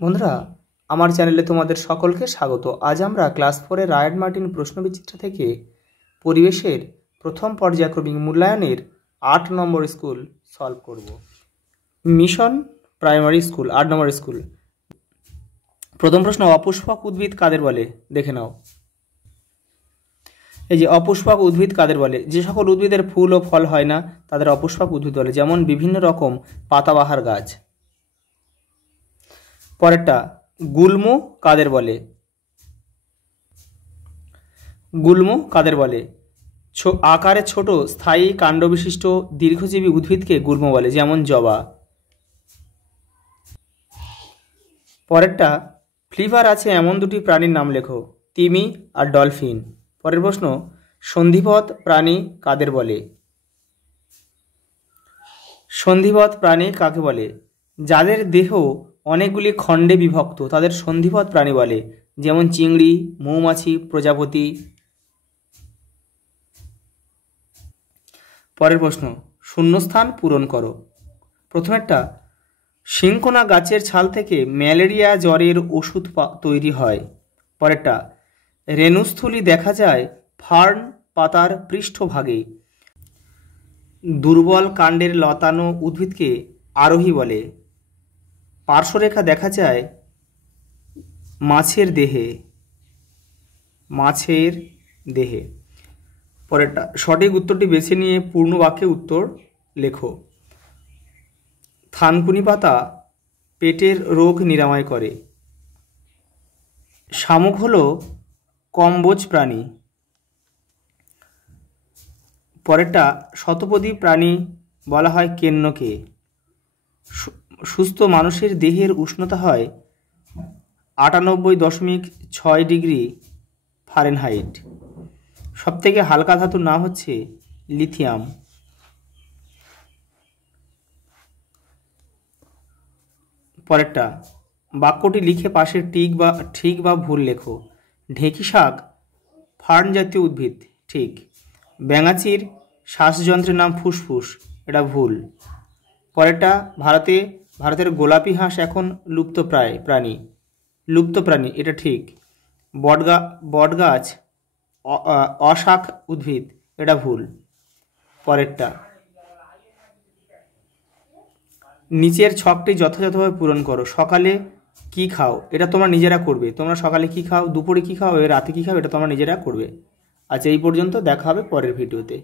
বন্ধুরা, আমার চ্যানেলে তোমাদের সকলকে স্বাগত। আজ আমরা ক্লাস 4 এর রায়ার্ড মার্টিন প্রশ্নবিচিত্রা থেকে পরিবেশের প্রথম পর্যায়ক্রমিক মূল্যায়নের 8 নম্বর স্কুল সলভ করব। মিশন প্রাইমারি স্কুল 8 নম্বর স্কুল। প্রথম প্রশ্ন, অপুষ্পক উদ্ভিদ কাদের বলে? দেখে নাও। এই যে অপুষ্পক উদ্ভিদ কাদের বলে? যে সকল উদ্ভিদের ফুল ও ফল হয় না তাদের অপুষ্পক উদ্ভিদ বলে, যেমন বিভিন্ন রকম পাতাবাহার গাছ। পরেরটা, গুল্ম কাদের বলে? গুল্ম কাদের বলে? আকারে ছোট স্থায়ী কাণ্ডবিশিষ্ট দীর্ঘজীবী উদ্ভিদকে গুল্ম বলে, যেমন জবা। পরেরটা, ফ্লিভার আছে এমন দুটি প্রাণীর নাম লেখো। তিমি আর ডলফিন। পরের প্রশ্ন, সন্ধিপথ প্রাণী কাদের বলে? সন্ধিপথ প্রাণী কাকে বলে? যাদের দেহ অনেকগুলি খণ্ডে বিভক্ত তাদের সন্ধিপথ প্রাণী বলে, যেমন চিংড়ি, মৌমাছি, প্রজাপতি। পরের প্রশ্ন, শূন্যস্থান পূরণ করো। প্রথমেরটা, সিংকোনা গাছের ছাল থেকে ম্যালেরিয়া জ্বরের ওষুধ তৈরি হয়। পরেরটা, রেণুস্থলী দেখা যায় ফার্ন পাতার পৃষ্ঠভাগে। দুর্বল কাণ্ডের লতানো উদ্ভিদকে আরোহী বলে। পার্শ্বরেখা দেখা যায় মাছের দেহে। পরেরটা, সঠিক উত্তরটি বেছে নিয়ে পূর্ণ বাক্যে উত্তর লেখো। থানকুনি পাতা পেটের রোগ নিরাময় করে। শামুক হলো কম্বোজ প্রাণী। পরেরটা, শতপদী প্রাণী বলা হয় কেন্নকে। সুস্থ মানুষের দেহের উষ্ণতা হয় 98.6 ডিগ্রি ফারেনহাইট। সবথেকে হালকা ধাতুর নাম হচ্ছে লিথিয়াম। পরেরটা, বাক্যটি লিখে পাশে ঠিক বা ভুল লেখো। ঢেঁকি শাক ফার্ন জাতীয় উদ্ভিদ, ঠিক। ব্যাঙাচির শ্বাসযন্ত্রের নাম ফুসফুস, এটা ভুল। পরেরটা, ভারতের গোলাপি হাঁস এখন লুপ্তপ্রায় প্রাণী, এটা ঠিক। বটগাছ অশাক উদ্ভিদ, এটা ভুল। পরেরটা, নিচের ছকটি যথাযথভাবে পূরণ করো। সকালে কি খাও? এটা তোমরা নিজেরা করবে। তোমরা সকালে কি খাও, দুপুরে কি খাও, রাতে কি খাও, এটা তোমরা নিজেরা করবে। আচ্ছা, এই পর্যন্ত দেখা হবে পরের ভিডিওতে।